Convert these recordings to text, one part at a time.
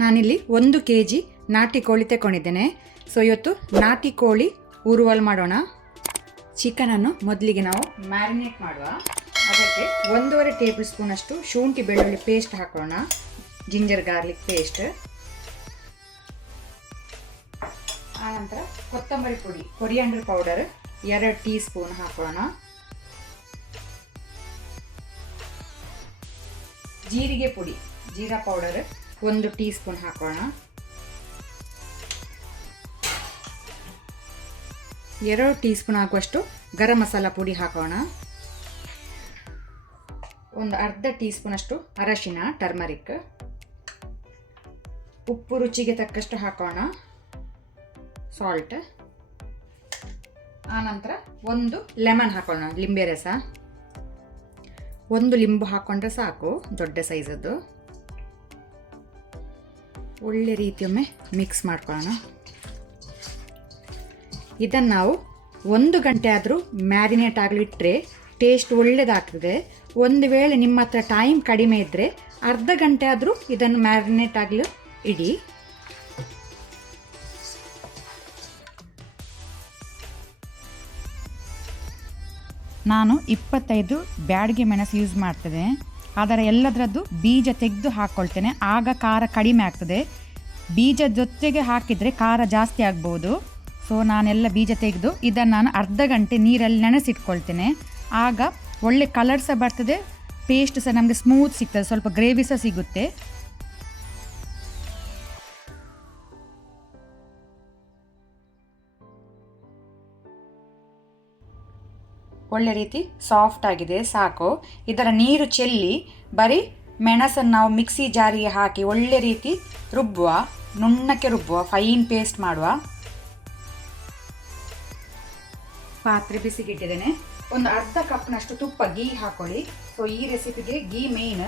ನಾನಿಲ್ಲಿ 1 kg ನಾಟಿ ಕೋಳಿ ತಗೊಂಡಿದ್ದೇನೆ. ಸೊ ಇವತ್ತು ನಾಟಿ ಕೋಳಿ ಉರುವಲ್ ಮಾಡೋಣ. ಚಿಕನನ್ನು ಮೊದಲಿಗೆ ನಾವು ಮ್ಯಾರಿನೇಟ್ ಮಾಡುವ. ಅದಕ್ಕೆ 1.5 ಟೇಬಲ್ ಸ್ಪೂನ್ ಅಷ್ಟು ಶುಂಠಿ ಬೆಳ್ಳುಳ್ಳಿ ಪೇಸ್ಟ್ ಹಾಕೋಣ. Ginger garlic paste. ಆನಂತರ ಕೊತ್ತಂಬರಿ ಪುಡಿ, ಕೊರಿಯಾಂಡರ್ ಪೌಡರ್ 2 ಟೀ ಸ್ಪೂನ್ ಹಾಕೋಣ. ಜೀರಿಗೆ ಪುಡಿ, ಜೀರಾ ಪೌಡರ್ 1 ಟೀ ಸ್ಪೂನ್ ಹಾಕೋಣ. 2 ಟೀ ಸ್ಪೂನ್ ಆಗುವಷ್ಟು ಗರಂ ಮಸಾಲ ಪುಡಿ ಹಾಕೋಣ. 1/2 ಟೀ ಸ್ಪೂನ್ ಅಷ್ಟು ಅರಶಿನ ಟರ್ಮರಿಕ್. ಉಪ್ಪು ರುಚಿಗೆ ತಕ್ಕಷ್ಟು ಹಾಕೋಣ. ಸಾಲ್ಟ್. ಆನಂತರ 1 ಲೆಮನ್ ಹಾಕೋಣ, ಲಿಂಬೆ ರಸ. 1 ಲಿಂಬು ಹಾಕೊಂಡ್ರೆ ಸಾಕು, ದೊಡ್ಡ ಸೈಜದ್ದು. ಒಳ್ಳೆ ರೀತಿಯೊಮ್ಮೆ ಮಿಕ್ಸ್ ಮಾಡ್ಕೊಳ್ಳೋಣ. ಇದನ್ನು ನಾವು 1 ಗಂಟೆ ಆದರೂ ಮ್ಯಾರಿನೇಟ್ ಆಗಲಿಟ್ಟರೆ ಟೇಸ್ಟ್ ಒಳ್ಳೆಯದಾಗ್ತದೆ. ಒಂದು ವೇಳೆ ನಿಮ್ಮ ಹತ್ರ ಟೈಮ್ ಕಡಿಮೆ ಇದ್ದರೆ ಅರ್ಧ ಗಂಟೆ ಆದರೂ ಇದನ್ನು ಮ್ಯಾರಿನೇಟ್ ಆಗಲು ಇಡಿ. ನಾನು 25 ಬ್ಯಾಡಗಿ ಮೆಣಸು ಯೂಸ್ ಮಾಡ್ತೇನೆ. ಅದರ ಎಲ್ಲದರದ್ದು ಬೀಜ ತೆಗೆದು ಹಾಕ್ಕೊಳ್ತೇನೆ, ಆಗ ಖಾರ ಕಡಿಮೆ ಆಗ್ತದೆ. ಬೀಜ ಜೊತೆಗೆ ಹಾಕಿದರೆ ಖಾರ ಜಾಸ್ತಿ ಆಗ್ಬೋದು. ಸೊ ನಾನೆಲ್ಲ ಬೀಜ ತೆಗೆದು ಇದನ್ನು ನಾನು ಅರ್ಧ ಗಂಟೆ ನೀರಲ್ಲಿ ನೆನೆಸಿಟ್ಕೊಳ್ತೇನೆ. ಆಗ ಒಳ್ಳೆ ಕಲರ್ ಸಹ ಬರ್ತದೆ, ಪೇಸ್ಟ್ ಸಹ ನಮಗೆ ಸ್ಮೂತ್ ಸಿಗ್ತದೆ, ಸ್ವಲ್ಪ ಗ್ರೇವಿ ಸಹ ಸಿಗುತ್ತೆ. ಒಳ್ಳೆ ರೀತಿ ಸಾಫ್ಟ್ ಆಗಿದೆ, ಸಾಕು. ಇದರ ನೀರು ಚೆಲ್ಲಿ ಬರೀ ಮೆಣಸನ್ನು ನಾವು ಮಿಕ್ಸಿ ಜಾರಿಗೆ ಹಾಕಿ ಒಳ್ಳೆ ರೀತಿ ರುಬ್ಬುವ, ನುಣ್ಣಕ್ಕೆ ರುಬ್ಬುವ, ಫೈನ್ ಪೇಸ್ಟ್ ಮಾಡುವ. ಪಾತ್ರೆ ಬಿಸಿಗಿಟ್ಟಿದ್ದೇನೆ. 1/2 ಕಪ್ನಷ್ಟು ತುಪ್ಪ, ಗೀ ಹಾಕೊಳ್ಳಿ. ಸೊ ಈ ರೆಸಿಪಿಗೆ ಗೀ ಮೇನ್.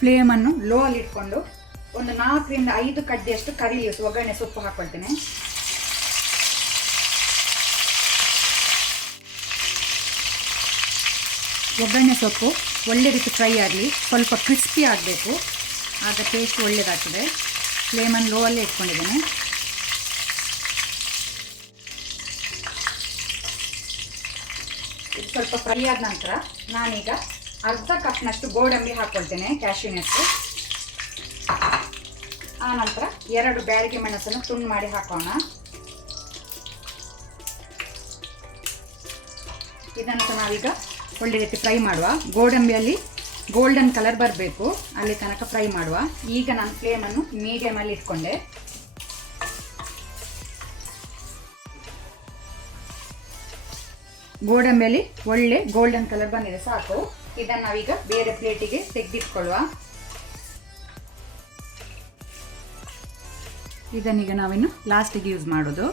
ಫ್ಲೇಮನ್ನು ಲೋ ಅಲ್ಲಿ ಇಟ್ಕೊಂಡು 4 ರಿಂದ 5 ಕಡ್ಡಿಯಷ್ಟು ಕರಿ ಲೀವ್ಸ್ ಒಗ್ಗರಣೆ ಸೊಪ್ಪು ಹಾಕೊಳ್ತೇನೆ. ಒಗ್ಗರಣೆ ಸೊಪ್ಪು ಒಳ್ಳೆ ರೀತಿ ಫ್ರೈ ಆಗಲಿ, ಸ್ವಲ್ಪ ಕ್ರಿಸ್ಪಿ ಆಗಬೇಕು, ಆಗ ಟೇಸ್ಟ್ ಒಳ್ಳೆಯದಾಗ್ತದೆ. ಫ್ಲೇಮನ್ನು ಲೋ ಅಲ್ಲೇ ಇಟ್ಕೊಂಡಿದ್ದೇನೆ. ಇದು ಸ್ವಲ್ಪ ಫ್ರೈ ಆದ ನಂತರ ನಾನೀಗ 1/2 ಕಪ್ನಷ್ಟು ಗೋಡಂಬಿ ಹಾಕ್ಕೊಳ್ತೇನೆ, ಕ್ಯಾಶ್ಯೂ ನಟ್ಸ್. ಆ ನಂತರ 2 ಬ್ಯಾಡಗಿ ಮೆಣಸನ್ನು ತುಂಡು ಮಾಡಿ ಹಾಕೋಣ. ಇದನ್ನು ನಾವೀಗ ಒಳ್ಳೆ ರೀತಿ ಫ್ರೈ ಮಾಡುವ. ಗೋಡಂಬಿಯಲ್ಲಿ ಗೋಲ್ಡನ್ ಕಲರ್ ಬರಬೇಕು, ಅಲ್ಲಿ ತನಕ ಫ್ರೈ ಮಾಡುವ. ಈಗ ನಾನು ಫ್ಲೇಮನ್ನು ಮೀಡಿಯಮಲ್ಲಿ ಇಟ್ಕೊಂಡೆ. ಗೋಡಂಬಿಯಲ್ಲಿ ಒಳ್ಳೆ ಗೋಲ್ಡನ್ ಕಲರ್ ಬಂದಿದೆ, ಸಾಕು. ಇದನ್ನು ನಾವೀಗ ಬೇರೆ ಪ್ಲೇಟಿಗೆ ತೆಗೆದಿಟ್ಕೊಳ್ಳುವ. ಇದನ್ನೀಗ ನಾವಿನ್ನು ಲಾಸ್ಟಿಗೆ ಯೂಸ್ ಮಾಡೋದು.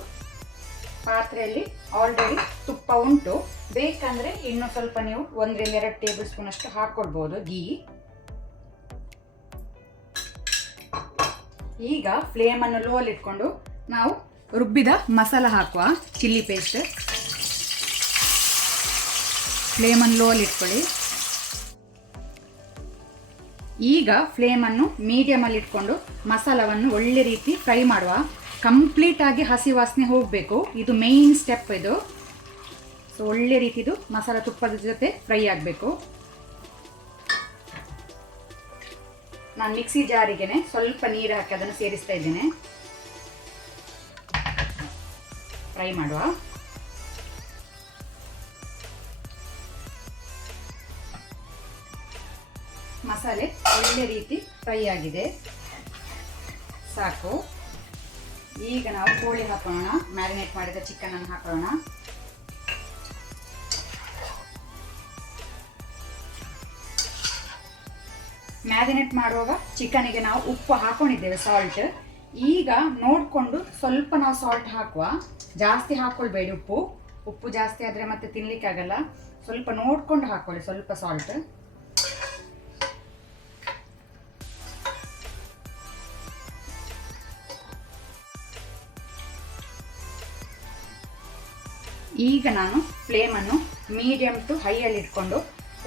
ಪಾತ್ರೆಯಲ್ಲಿ ಆಲ್ರೆಡಿ ತುಪ್ಪ ಉಂಟು, ಬೇಕಂದರೆ ಇನ್ನೂ ಸ್ವಲ್ಪ ನೀವು 1 ರಿಂದ 2 ಟೇಬಲ್ ಸ್ಪೂನ್ ಅಷ್ಟು ಹಾಕ್ಕೊಳ್ಬೋದು ಗೀ. ಈಗ ಫ್ಲೇಮನ್ನು ಲೋ ಅಲ್ಲಿ ಇಟ್ಕೊಂಡು ನಾವು ರುಬ್ಬಿದ ಮಸಾಲ ಹಾಕುವ. ಚಿಲ್ಲಿ ಪೇಸ್ಟ್ ಫ್ಲೇಮನ್ನು ಲೋ ಅಲ್ಲಿ ಇಟ್ಕೊಳ್ಳಿ. ಈಗ ಫ್ಲೇಮನ್ನು ಮೀಡಿಯಮಲ್ಲಿ ಇಟ್ಕೊಂಡು ಮಸಾಲವನ್ನು ಒಳ್ಳೆ ರೀತಿ ಫ್ರೈ ಮಾಡುವ. ಕಂಪ್ಲೀಟ್ ಆಗಿ ಹಸಿ ವಾಸನೆ ಹೋಗಬೇಕು, ಇದು ಮೇನ್ ಸ್ಟೆಪ್ ಇದು. ಸೊ ಒಳ್ಳೆ ರೀತಿದು ಮಸಾಲ ತುಪ್ಪದ ಜೊತೆ ಫ್ರೈ ಆಗಬೇಕು. ನಾನು ಮಿಕ್ಸಿ ಜಾರಿಗೆನೆ ಸ್ವಲ್ಪ ನೀರು ಹಾಕಿ ಅದನ್ನು ಸೇರಿಸ್ತಾ ಇದ್ದೇನೆ. ಫ್ರೈ ಮಾಡುವ. ಮಸಾಲೆ ಒಳ್ಳೆ ರೀತಿ ಫ್ರೈ ಆಗಿದೆ, ಸಾಕು. ಈಗ ನಾವು ಕೋಳಿ ಹಾಕೋಣ, ಮ್ಯಾರಿನೇಟ್ ಮಾಡಿದ ಚಿಕನ್ ಅನ್ನು ಹಾಕೋಣ. ಮ್ಯಾರಿನೇಟ್ ಮಾಡುವಾಗ ಚಿಕನಿಗೆ ನಾವು ಉಪ್ಪು ಹಾಕೊಂಡಿದ್ದೇವೆ, ಸಾಲ್ಟ್. ಈಗ ನೋಡಿಕೊಂಡು ಸ್ವಲ್ಪ ನಾವು ಸಾಲ್ಟ್ ಹಾಕುವ, ಜಾಸ್ತಿ ಹಾಕ್ಕೊಳ್ಬೇಡಿ. ಉಪ್ಪು ಜಾಸ್ತಿ ಆದರೆ ಮತ್ತೆ ತಿನ್ಲಿಕ್ಕೆ ಆಗಲ್ಲ. ಸ್ವಲ್ಪ ನೋಡ್ಕೊಂಡು ಹಾಕೊಳ್ಳಿ, ಸ್ವಲ್ಪ ಸಾಲ್ಟ್. ಈಗ ನಾನು ಫ್ಲೇಮನ್ನು ಮೀಡಿಯಮ್ ಟು ಹೈಯಲ್ಲಿ ಇಟ್ಕೊಂಡು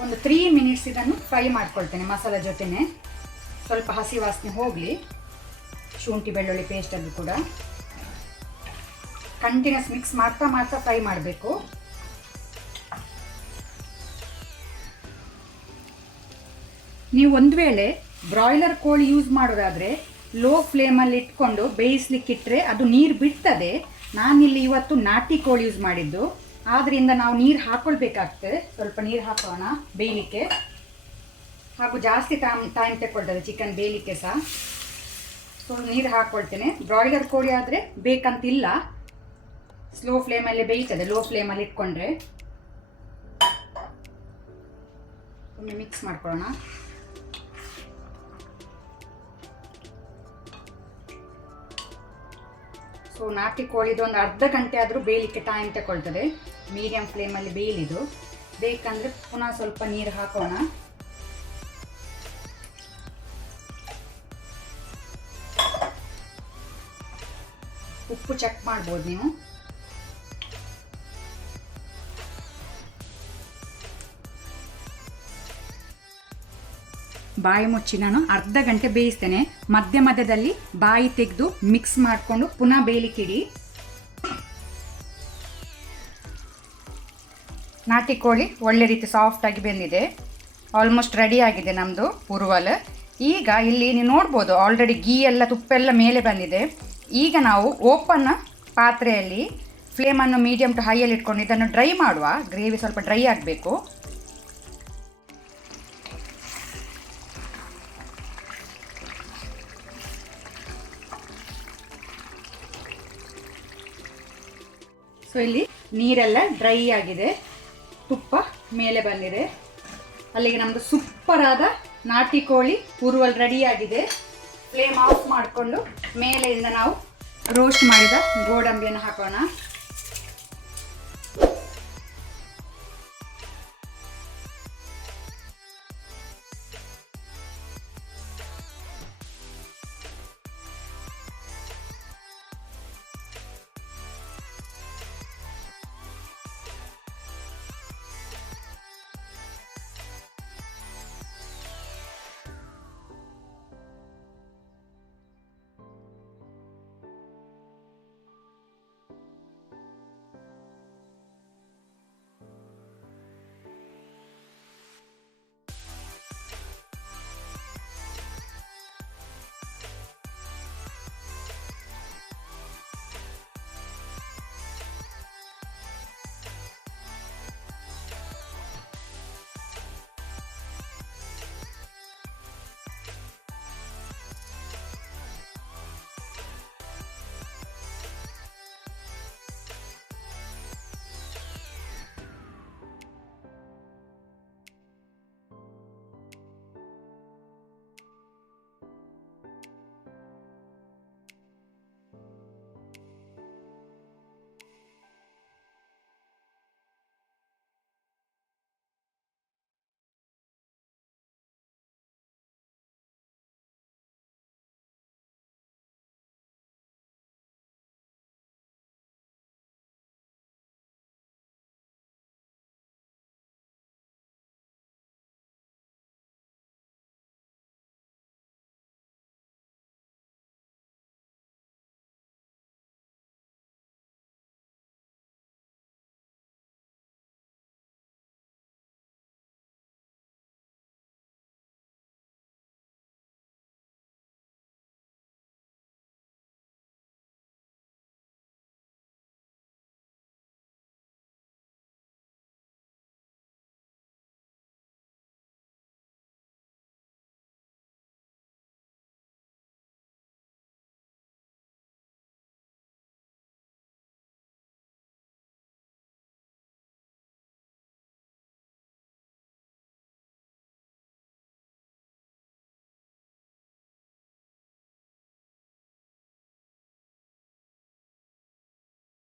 ಒಂದು 3 ಮಿನಿಟ್ಸ್ ಇದನ್ನು ಫ್ರೈ ಮಾಡ್ಕೊಳ್ತೇನೆ ಮಸಾಲೆ ಜೊತೆನೆ. ಸ್ವಲ್ಪ ಹಸಿ ವಾಸನೆ ಹೋಗಲಿ. ಶುಂಠಿ ಬೆಳ್ಳುಳ್ಳಿ ಪೇಸ್ಟ್ ಅದು ಕೂಡ ಕಂಟಿನ್ಯೂಸ್ ಮಿಕ್ಸ್ ಮಾಡ್ತಾ ಫ್ರೈ ಮಾಡಬೇಕು. ನೀವು ಒಂದು ವೇಳೆ ಬ್ರಾಯ್ಲರ್ ಕೋಳಿ ಯೂಸ್ ಮಾಡೋದಾದರೆ ಲೋ ಫ್ಲೇಮಲ್ಲಿ ಇಟ್ಕೊಂಡು ಬೇಯಿಸ್ಲಿಕ್ಕಿಟ್ರೆ ಅದು ನೀರು ಬಿಡ್ತದೆ. ನಾನಿಲ್ಲಿ ಇವತ್ತು ನಾಟಿ ಕೋಳಿ ಯೂಸ್ ಮಾಡಿದ್ದು, ಆದ್ದರಿಂದ ನಾವು ನೀರು ಹಾಕ್ಕೊಳ್ಬೇಕಾಗ್ತದೆ. ಸ್ವಲ್ಪ ನೀರು ಹಾಕೋಣ ಬೇಯಲಿಕ್ಕೆ. ಹಾಗೂ ಜಾಸ್ತಿ ಟೈಮ್ ತಗೊಳ್ತದೆ ಚಿಕನ್ ಬೇಯಲಿಕ್ಕೆ ಸಹ. ಸೊ ನೀರು ಹಾಕ್ಕೊಳ್ತೇನೆ. ಬ್ರಾಯ್ಲರ್ ಕೋಳಿ ಆದರೆ ಬೇಕಂತಿಲ್ಲ, ಸ್ಲೋ ಫ್ಲೇಮಲ್ಲೇ ಬೇಯ್ತದೆ, ಲೋ ಫ್ಲೇಮಲ್ಲಿ ಇಟ್ಕೊಂಡ್ರೆ. ಒಮ್ಮೆ ಮಿಕ್ಸ್ ಮಾಡ್ಕೊಳ್ಳೋಣ. ಸೊ ನಾಟಿ ಕೋಳಿದು ಒಂದು ಅರ್ಧ ಗಂಟೆ ಆದರೂ ಬೇಯಲಿಕ್ಕೆ ಟೈಮ್ ತಗೊಳ್ತದೆ. ಮೀಡಿಯಂ ಫ್ಲೇಮಲ್ಲಿ ಬೇಯಲಿದು. ಬೇಕಂದರೆ ಪುನಃ ಸ್ವಲ್ಪ ನೀರು ಹಾಕೋಣ. ಉಪ್ಪು ಚೆಕ್ ಮಾಡ್ಬೋದು ನೀವು. ಬಾಯಿ ಮುಚ್ಚಿ ನಾನು ಅರ್ಧ ಗಂಟೆ ಬೇಯಿಸ್ತೇನೆ. ಮಧ್ಯದಲ್ಲಿ ಬಾಯಿ ತೆಗೆದು ಮಿಕ್ಸ್ ಮಾಡಿಕೊಂಡು ಪುನಃ ಬೇಯಲಿಕ್ಕಿಡಿ. ನಾಟಿ ಕೋಳಿ ಒಳ್ಳೆ ರೀತಿ ಸಾಫ್ಟಾಗಿ ಬೆಂದಿದೆ. ಆಲ್ಮೋಸ್ಟ್ ರೆಡಿ ಆಗಿದೆ ನಮ್ಮದು ಉರುವಲ್. ಈಗ ಇಲ್ಲಿ ನೀವು ನೋಡ್ಬೋದು ಆಲ್ರೆಡಿ ಗೀ ಎಲ್ಲ ತುಪ್ಪ ಎಲ್ಲ ಮೇಲೆ ಬಂದಿದೆ. ಈಗ ನಾವು ಓಪನ್ ಪಾತ್ರೆಯಲ್ಲಿ ಫ್ಲೇಮನ್ನು ಮೀಡಿಯಮ್ ಟು ಹೈಯಲ್ಲಿ ಇಟ್ಕೊಂಡು ಇದನ್ನು ಡ್ರೈ ಮಾಡುವ. ಗ್ರೇವಿ ಸ್ವಲ್ಪ ಡ್ರೈ ಆಗಬೇಕು. ಸೊ ಇಲ್ಲಿ ನೀರೆಲ್ಲ ಡ್ರೈ ಆಗಿದೆ, ತುಪ್ಪ ಮೇಲೆ ಬಂದಿದೆ. ಅಲ್ಲಿಗೆ ನಮ್ಮದು ಸೂಪರಾದ ನಾಟಿ ಕೋಳಿ ಉರುವಲ್ ರೆಡಿ ಆಗಿದೆ. ಫ್ಲೇಮ್ ಆಫ್ ಮಾಡಿಕೊಂಡು ಮೇಲೆಯಿಂದ ನಾವು ರೋಸ್ಟ್ ಮಾಡಿದ ಗೋಡಂಬಿಯನ್ನು ಹಾಕೋಣ.